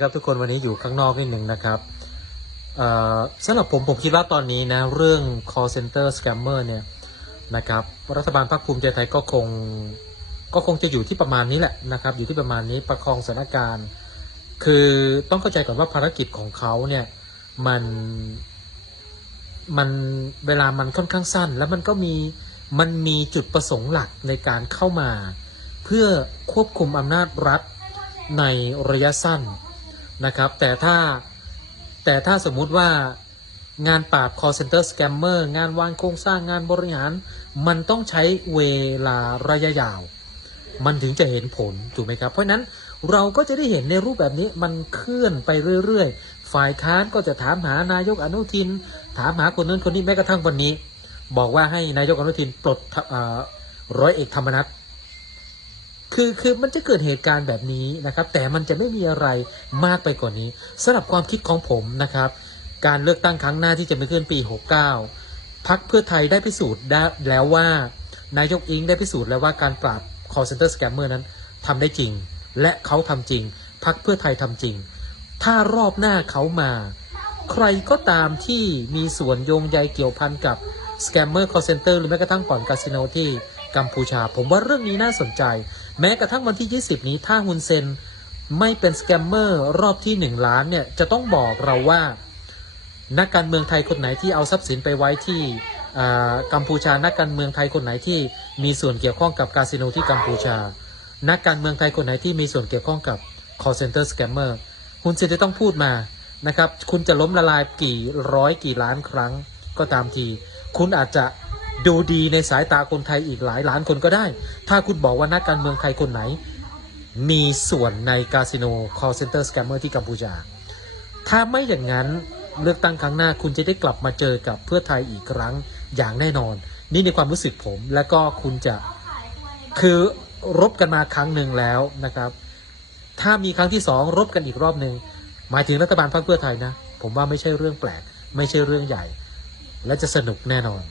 ครับทุกคนวันนี้อยู่ข้างนอกนิดหนึ่งนะครับเอ่อสำหรับผมผมคิดว่าตอนนี้นะเรื่อง call center scammer เนี่ยนะครับรัฐบาลพรรคภูมิใจไทยก็คงก็คงจะอยู่ที่ประมาณนี้แหละนะครับอยู่ที่ประมาณนี้ประคองสถานการณ์ คือต้องเข้าใจก่อนว่าภารกิจของเขาเนี่ยมันมันเวลามันค่อนข้างสั้น แล้วมันก็มีมันมีจุดประสงค์หลักในการเข้ามา เพื่อควบคุมอำนาจรัฐในระยะสั้น นะครับ แต่ถ้าแต่ถ้าสมมุติว่างานปราบ call center scammer งานวางโครงสร้างงานบริหาร มันต้องใช้เวลาระยะยาว มันถึงจะเห็นผลถูกไหมครับ เพราะนั้นเราก็จะได้เห็นในรูปแบบนี้มันเคลื่อนไปเรื่อยๆ ฝ่ายค้านก็จะถามหานายกอนุทิน ถามหาคนนั้นคนนี้แม้กระทั่งวันนี้ บอกว่าให้นายกอนุทินปลดร้อยเอกธรรมนัฐ คือคือมันจะเกิดเหตุการณ์แบบนี้นะครับ แต่มันจะไม่มีอะไรมากไปกว่านี้สำหรับความคิดของผมนะครับ การเลือกตั้งครั้งหน้าที่จะมีขึ้นปี 69 พักเพื่อไทยได้พิสูจน์ได้แล้วว่านายกอิงได้พิสูจน์แล้วว่าการปราบ call center scammer นั้นทำได้จริง และเขาทำจริง พักเพื่อไทยทำจริง ถ้ารอบหน้าเขามา ใครก็ตามที่มีส่วนโยงใยเกี่ยวพันกับ scammer call center หรือแม้กระทั่งบ่อนคาสิโนที่กัมพูชา ผมว่าเรื่องนี้น่าสนใจ แม้กระทั่งวันที่ 20 นี้ถ้าฮุนเซนไม่เป็นสแกมเมอร์รอบที่ 1 ล้านเนี่ยจะต้องบอกเราว่า นักการเมืองไทยคนไหนที่เอาทรัพย์สินไปไว้ที่กัมพูชา นักการเมืองไทยคนไหนที่มีส่วนเกี่ยวข้องกับคาสิโนที่กัมพูชา นักการเมืองไทยคนไหนที่มีส่วนเกี่ยวข้องกับ call center scammer คุณเซนจะต้องพูดมานะครับ คุณจะล้มละลายกี่ร้อยกี่ล้านครั้งก็ตามที คุณอาจจะ ดูดีในสายตาคนไทยอีกหลายล้านคนก็ได้ ถ้าคุณบอกว่านักการเมืองไทยคนไหน มีส่วนในคาสิโน call center scammer ที่กัมพูชา ถ้าไม่อย่างนั้นเลือกตั้งครั้งหน้าคุณจะได้กลับมาเจอกับเพื่อไทยอีกครั้งอย่างแน่นอน นี่ในความรู้สึกผมแล้วก็คุณจะคือรบกันมาครั้งหนึ่งแล้วนะครับ ถ้ามีครั้งที่สองรบกันอีกรอบหนึ่งหมายถึงรัฐบาลพรรคเพื่อไทยนะ ผมว่าไม่ใช่เรื่องแปลก ไม่ใช่เรื่องใหญ่ และจะสนุกแน่นอน